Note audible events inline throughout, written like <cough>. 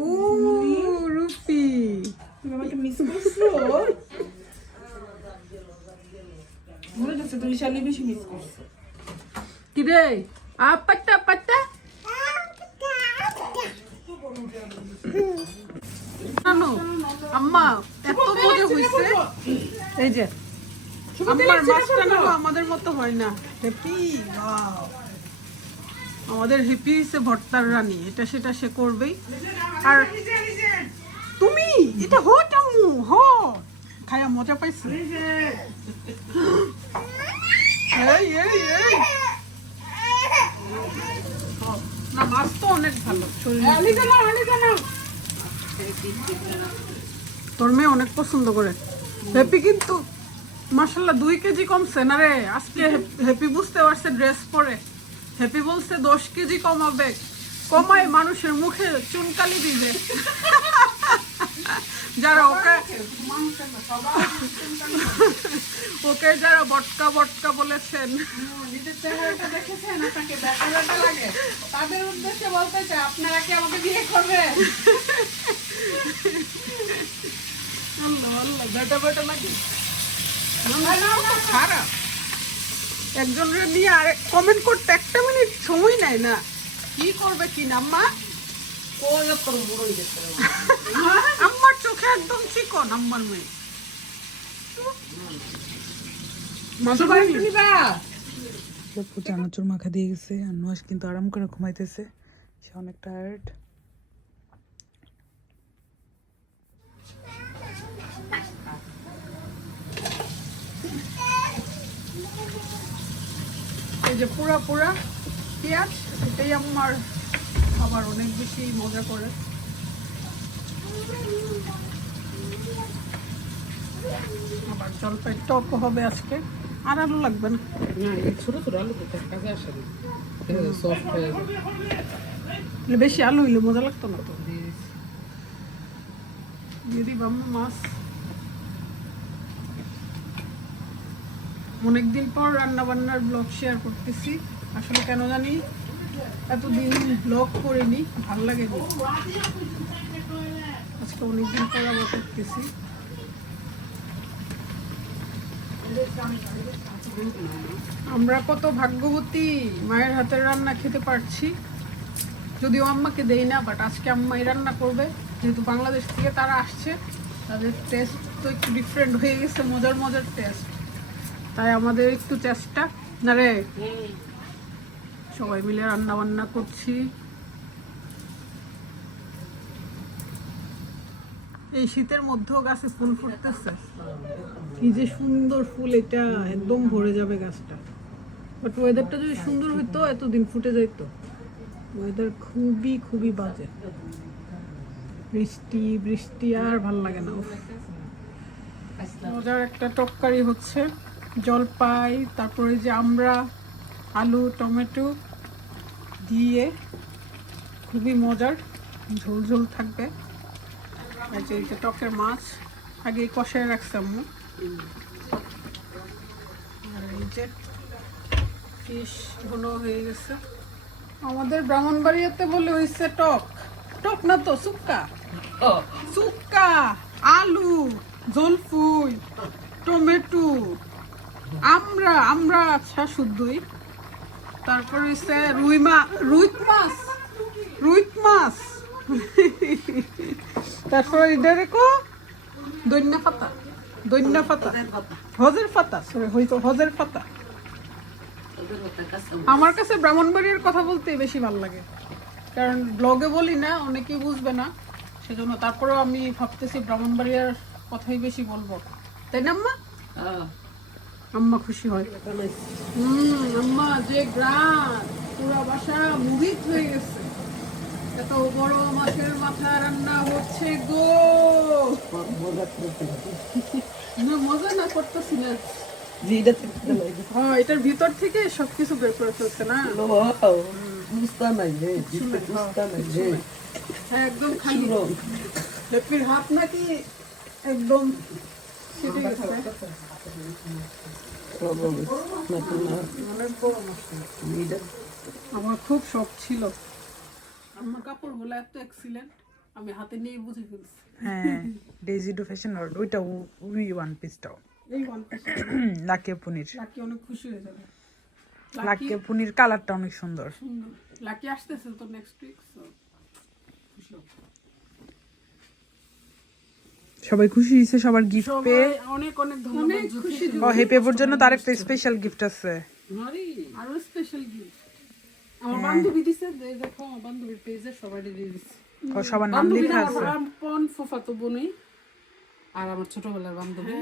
ও rupee তুমি আমাকে miss করছ? মনে হচ্ছে তুমি শালি বেশি মিস করছ। কি রে আ পাত্তা পাত্তা আম্মা এত মজা হইছে। এই যে মাছটা আমাদের মতো হয় না। হ্যাপি আমাদের হ্যাপি হচ্ছে ভর্তার রানী, এটা সেটা সে করবেই। আর তুমি, এটা হট আম্মু, হট। খায়া মজা পাইছি। এই এই এই। না মাছ তো অনেক ভালো তোর মেয়ে অনেক পছন্দ করে। হ্যাপি কিন্তু মাসাল্লাহ দুই কেজি কমছে না রে। আজকে হ্যাপি বুঝতে পারছে ড্রেস পরে। হ্যাপি বলছে দশ কেজি কমাবে। কমায় মানুষের মুখে চুনকালি দিবে। যারা ওকে ওকে যারা বটকা বটকা বলেছেন। নিজের চেহারাটা দেখেছেন আপনাকে ব্যাপারটা লাগে তাদের উদ্দেশ্যে বলতে চাই আপনারা কি আমাকে বিয়ে করবেন আল্লাহ আল্লাহ বেটা বেটা নাকি? খারাপ। একজনের নিয়ে আর কমেন্ট করতে একটা মিনিট সময় নেয় না। কি করবে কি না আম্মা? <laughs> আম্মার চোখে একদম চিকন আম্মার মেয়ে। চানাচুর মাখা দিয়ে গেছে আর নুয়াস কিন্তু আরাম করে ঘুমাইতেছে। সে অনেক টায়ার্ড এই যে পুরা পুরা পেঁয়াজ এটাই আমার খাবার অনেক বেশি মজা করে। আবার জলপাই টক হবে আজকে। আর আলু লাগবে না? ছোট ছোট আলু কাজে আসে না। বেশি আলু হইলে মজা লাগতো না তো? দিদি দিবা আম্মা মাছ। অনেকদিন পর রান্না বান্নার ব্লগ শেয়ার করতেছি। আসলে কেন জানি এতদিন ব্লগ করিনি, ভালো লাগেনি আজকে অনেকদিন পর আবার করতেছি। আমরা কত ভাগ্যবতী, মায়ের হাতের রান্না খেতে পারছি। যদিও আম্মাকে দেই না বাট আজকে আম্মাই রান্না করবে। যেহেতু বাংলাদেশ থেকে তারা আসছে, তাদের টেস্ট তো একটু ডিফারেন্ট হয়ে গেছে, মজার মজার টেস্ট তাই আমাদের একটু চেষ্টা। না রে? সবাই মিলে রান্না বান্না করছি। এই শীতের মধ্যেও গাছে ফুল ফুটতেছে। কি যে সুন্দর ফুল, এটা একদম ভরে যাবে গাছটা। বাট ওয়েদারটা যদি সুন্দর হইতো, এতদিন ফুটে যাইতো। ওয়েদার খুবই খুবই বাজে। বৃষ্টি বৃষ্টি আর ভালো লাগে না একটা টক্কারি হচ্ছে। জলপাই তারপরে যে আমরা আলু টমেটো দিয়ে খুবই মজার ঝোল ঝোল থাকবে। এই যে এই যে টকের মাছ আগে কষায় রাখছে আম্মু। আর এই যে ফিশ ঘন হয়ে গেছে। আমাদের ব্রাহ্মণবাড়িয়াতে বলে হয়েছে টক। টক না তো সুক্কা সুক্কা <laughs> আলু জলফুই টমেটো। আমরা আমরা আচ্ছা শুদ্ধই। তারপর হচ্ছে রুই মা রুইত মাছ রুইত মাছ তারপর এটা রেখো দৈন্য পাতা দৈন্য পাতা হজের পাতা সরি হয়তো হজের পাতা আমার কাছে ব্রাহ্মণবাড়ির কথা বলতে বেশি ভালো লাগে। কারণ ব্লগে বলি না অনেকেই বুঝবে না। সেজন্য তারপরেও আমি ভাবতেছি ব্রাহ্মণবাড়িয়ার কথাই বেশি বলব। তাই না আম্মা? আম্মা খুশি হয়। হুম আম্মা যে গ্রাম পুরো বাসা মুভিত হয়ে গেছে। এত বড় মাছের মাথা রান্না হচ্ছে গো। না, মজা না করতেছি না। হ্যাঁ এটার ভিতর থেকে সবকিছু বের করে ফেলছে না? একদম খালি। হাত নাকি একদম আমার খুব শখ ছিল। আমার কাপড়গুলো এত এক্সিলেন্ট আমি হাতে নিয়ে বুঝে ফেলছি। হ্যাঁ ডেজি টু ফ্যাশন ওয়ার্ল্ড ওইটা উই ওয়ান পিসটাও এই ওয়ান পিস লাকি পনির লাকি অনেক খুশি হয়ে যাবে। লাকি পনির কালারটা অনেক সুন্দর। সুন্দর। লাকি আসতেছে তো নেক্সট উইক সবাই খুশি হয়েছে সবার গিফট পেয়ে। অনেক অনেক ধন্যবাদ ও হেপেপুর জন্য তার একটা স্পেশাল গিফট আছে। আরও স্পেশাল গিফট আমার বান্ধবী দিছে দেখো বান্ধবীর পেজে সবাই দিয়ে দিছে ও সবার নাম লেখা আছে। পন বোনই। আর আমার ছোটবেলার বান্ধবী।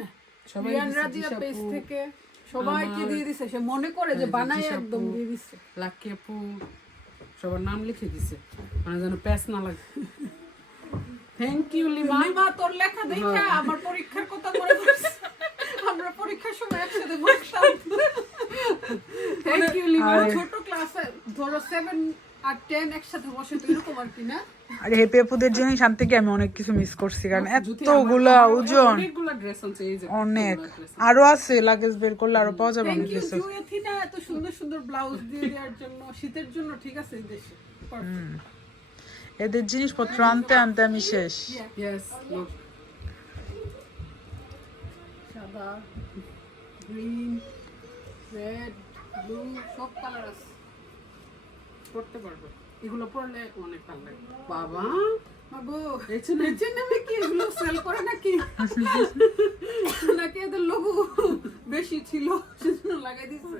সবাই দিছে, রাজিয়া পেজ থেকে সবাইকে দিয়ে দিছে সে মনে করে যে বানায় জিসাপু, একদম দিয়ে দিছে। লাকি আপু সবার নাম লিখে দিছে। মানে যেন প্যাস না লাগে। থ্যাংক ইউ লিমা লিমা তোর লেখা দেখা আমার পরীক্ষার কথা মনে পড়ছে। আমরা পরীক্ষার সময় একসাথে বসতাম থ্যাংক ইউ লিমা ছোট ক্লাসে ধরো সেভেন আর টেন একসাথে বসে তো এরকম আর কি না? আর হেপেপুদের জিনিস আনতে গিয়ে আমি অনেক কিছু মিস করছি কারণ এতগুলা ওজন। অনেক আরও আছে লাগেজ বের করলে আরও পাওয়া যাবে অনেক কিছু এত সুন্দর সুন্দর ব্লাউজ দিয়ে দেওয়ার জন্য শীতের জন্য ঠিক আছে এই দেশে. এদের জিনিসপত্র আনতে আনতে আমি শেষ। সাদা গ্রিন রেড ব্লু সব কালার আছে। পড়তে পারবে। এগুলো পড়লে অনেক ভালো লাগে। বাবা মাগো এ কি এগুলো সেল করে নাকি? <laughs> নাকি এদের লোগো বেশি ছিল? সেজন্য লাগাই দিচ্ছে